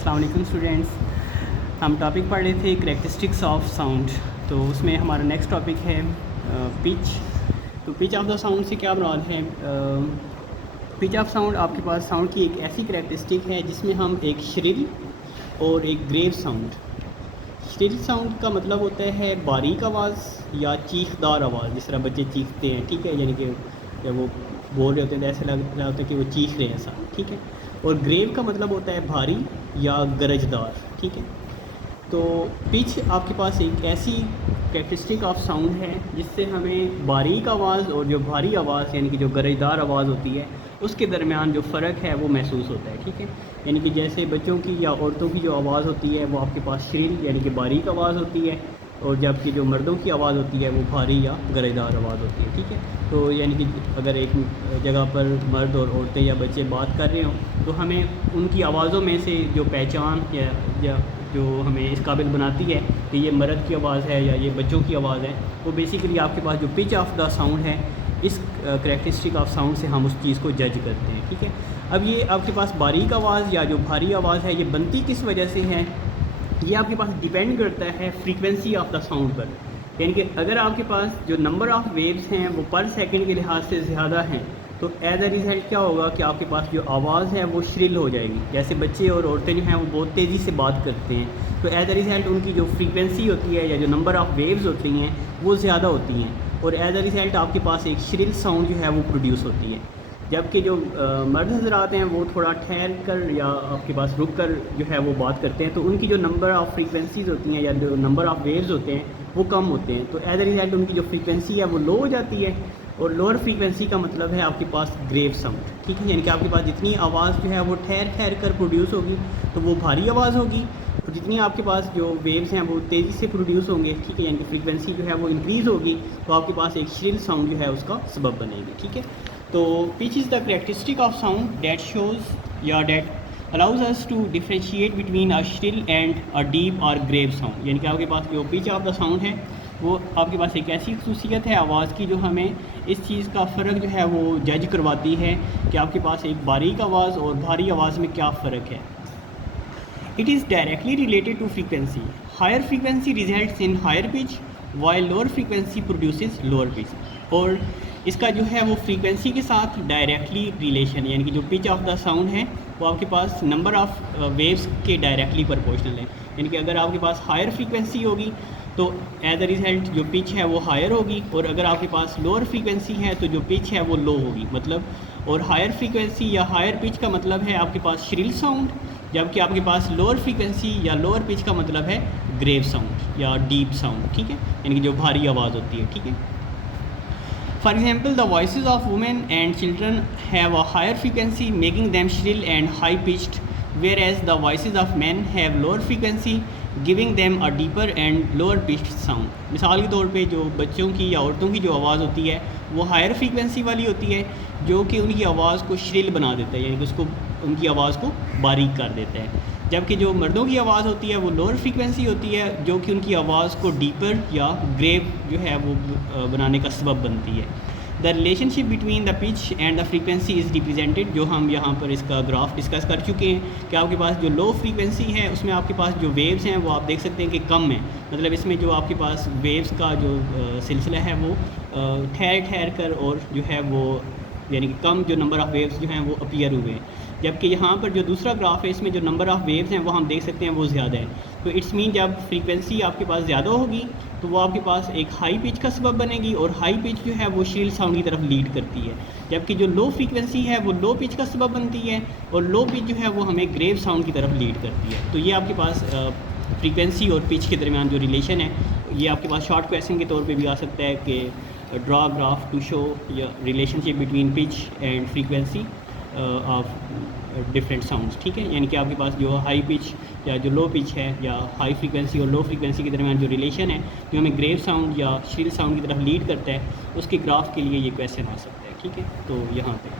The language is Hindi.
अस्सलाम वालेकुम स्टूडेंट्स। हम टॉपिक पढ़ रहे थे करैक्टरिस्टिक्स ऑफ साउंड। तो उसमें हमारा नेक्स्ट टॉपिक है पिच। तो पिच ऑफ द साउंड से क्या मुराद है? पिच ऑफ साउंड आपके पास साउंड की एक ऐसी करैक्टरिस्टिक है जिसमें हम एक श्रिल और एक ग्रेव साउंड। श्रिल साउंड का मतलब होता है बारीक आवाज़ या चीखदार आवाज़, जिस तरह बच्चे चीखते हैं, ठीक है, यानी कि जब वो बोल रहे होते हैं तो ऐसा लग रहा होता है कि वो चीख रहे हैं ऐसा, ठीक है। और ग्रेव का मतलब होता है भारी या गरजदार, ठीक है। तो पिच आपके पास एक ऐसी कैरेक्टरिस्टिक ऑफ साउंड है जिससे हमें बारीक आवाज़ और जो भारी आवाज़ यानी कि जो गरजदार आवाज़ होती है उसके दरमियान जो फ़र्क है वो महसूस होता है, ठीक है। यानी कि जैसे बच्चों की या औरतों की जो आवाज़ होती है वो आपके पास श्रिल यानी कि बारीक आवाज़ होती है, और जबकि जो मर्दों की आवाज़ होती है वो भारी या गरजदार आवाज़ होती है, ठीक है। तो यानी कि अगर एक जगह पर मर्द और औरतें या बच्चे बात कर रहे हों तो हमें उनकी आवाज़ों में से जो पहचान या जो हमें इस काबिल बनाती है कि ये मर्द की आवाज़ है या ये बच्चों की आवाज़ है, वो बेसिकली आपके पास जो पिच ऑफ द साउंड है, इस करैक्टरिस्टिक ऑफ साउंड से हम उस चीज़ को जज करते हैं, ठीक है। अब ये आपके पास बारीक आवाज़ या जो भारी आवाज़ है ये बनती किस वजह से है, ये आपके पास डिपेंड करता है फ्रीक्वेंसी ऑफ द साउंड पर। यानी कि अगर आपके पास जो नंबर ऑफ़ वेव्स हैं वो पर सेकंड के लिहाज से ज़्यादा हैं तो एज अ रिज़ल्ट क्या होगा कि आपके पास जो आवाज़ है वो श्रिल हो जाएगी। जैसे बच्चे और औरतें जो हैं वो बहुत तेज़ी से बात करते हैं, तो एज अ रिज़ल्ट उनकी जो फ्रीक्वेंसी होती है या जो नंबर ऑफ़ वेव्स होती हैं वो ज़्यादा होती हैं, और एज अ रिज़ल्ट आपके पास एक श्रिल साउंड जो है वो प्रोड्यूस होती है। जबकि जो मर्द हज़रात हैं वो थोड़ा ठहर कर या आपके पास रुक कर जो है वो बात करते हैं, तो उनकी जो नंबर ऑफ़ फ्रीक्वेंसीज़ होती हैं या जो नंबर ऑफ़ वेव्स होते हैं वो कम होते हैं, तो एज अ रिज़ल्ट उनकी जो फ्रीक्वेंसी है वो लो हो जाती है। और लोअर फ्रीक्वेंसी का मतलब है आपके पास ग्रेव साउंड, ठीक है। यानी कि आपके पास जितनी आवाज़ जो है वो ठहर ठहर कर प्रोड्यूस होगी तो वो भारी आवाज़ होगी, और जितनी आपके पास जो वेव्स हैं वो तेज़ी से प्रोड्यूस होंगे, ठीक है, यानी कि फ्रीक्वेंसी जो है वो इंक्रीज़ होगी, तो आपके पास एक श्रिल साउंड जो है उसका सबब बनेगी, ठीक है। तो pitch is the characteristic of sound that shows या that allows us to differentiate between a shrill and a deep और ग्रेव साउंड। यानी कि आपके पास जो पिच ऑफ द साउंड है वो आपके पास एक ऐसी खसूसियत है आवाज़ की जो हमें इस चीज़ का फ़र्क जो है वो जज करवाती है कि आपके पास एक बारीक आवाज़ और भारी आवाज़ में क्या फ़र्क है। It is directly related to frequency. Higher frequency results in higher pitch while lower frequency produces lower pitch. और इसका जो है वो फ्रीक्वेंसी के साथ डायरेक्टली रिलेशन, यानी कि जो पिच ऑफ द साउंड है वो आपके पास नंबर ऑफ़ वेव्स के डायरेक्टली प्रोपोर्शनल है। यानी कि अगर आपके पास हायर फ्रीक्वेंसी होगी तो एज अ रिज़ल्ट जो पिच है वो हायर होगी, और अगर आपके पास लोअर फ्रीक्वेंसी है तो जो पिच है वो लो होगी, मतलब। और हायर फ्रीक्वेंसी या हायर पिच का मतलब है आपके पास श्रिल साउंड, जबकि आपके पास लोअर फ्रीक्वेंसी या लोअर पिच का मतलब है ग्रेव साउंड या डीप साउंड, ठीक है, यानी कि जो भारी आवाज़ होती है, ठीक है। For example, the voices of women and children have a higher frequency, making them shrill and high-pitched, whereas the voices of men have lower frequency, giving them a deeper and lower-pitched sound. मिसाल के तौर पे जो बच्चों की या औरतों की जो आवाज़ होती है वो हायर फ्रीक्वेंसी वाली होती है, जो कि उनकी आवाज़ को श्रिल बना देता है, यानी कि उसको उनकी आवाज़ को बारीक कर देता है। जबकि जो मर्दों की आवाज़ होती है वो लोअर फ्रीक्वेंसी होती है, जो कि उनकी आवाज़ को डीपर या ग्रेव जो है वो बनाने का सबब बनती है। The relationship between the pitch and the frequency is represented, जो हम यहाँ पर इसका ग्राफ डिस्कस कर चुके हैं कि आपके पास जो लो फ्रीक्वेंसी है उसमें आपके पास जो वेव्स हैं वो आप देख सकते हैं कि कम है, मतलब इसमें जो आपके पास वेव्स का जो सिलसिला है वो ठहर ठहर कर और जो है वो यानी कि कम जो नंबर ऑफ़ वेव्स जो हैं वो अपीयर हुए हैं। जबकि यहाँ पर जो दूसरा ग्राफ है इसमें जो नंबर ऑफ़ वेव्स हैं वो हम देख सकते हैं वो ज़्यादा है। तो इट्स मीन जब फ्रीक्वेंसी आपके पास ज़्यादा होगी तो वो आपके पास एक हाई पिच का सबब बनेगी, और हाई पिच जो है वो श्रिल साउंड की तरफ लीड करती है, जबकि जो लो फ्रीक्वेंसी है वो लो पिच का सबब बनती है, और लो पिच जो है वो हमें ग्रेव साउंड की तरफ लीड करती है। तो ये आपके पास फ्रीक्वेंसी और पिच के दरमियान जो रिलेशन है, ये आपके पास शॉर्ट क्वेश्चन के तौर पे भी आ सकता है कि ड्रा ग्राफ टू शो या relationship between pitch and frequency of different sounds, ठीक है। यानी कि आपके पास जो हाई पिच या जो लो पिच है या हाई फ्रीक्वेंसी और लो फ्रीक्वेंसी के दरमियान जो रिलेशन है जो हमें ग्रेव साउंड या श्रिल साउंड की तरफ लीड करता है, उसके ग्राफ के लिए ये क्वेश्चन आ सकता है, ठीक है। तो यहाँ पे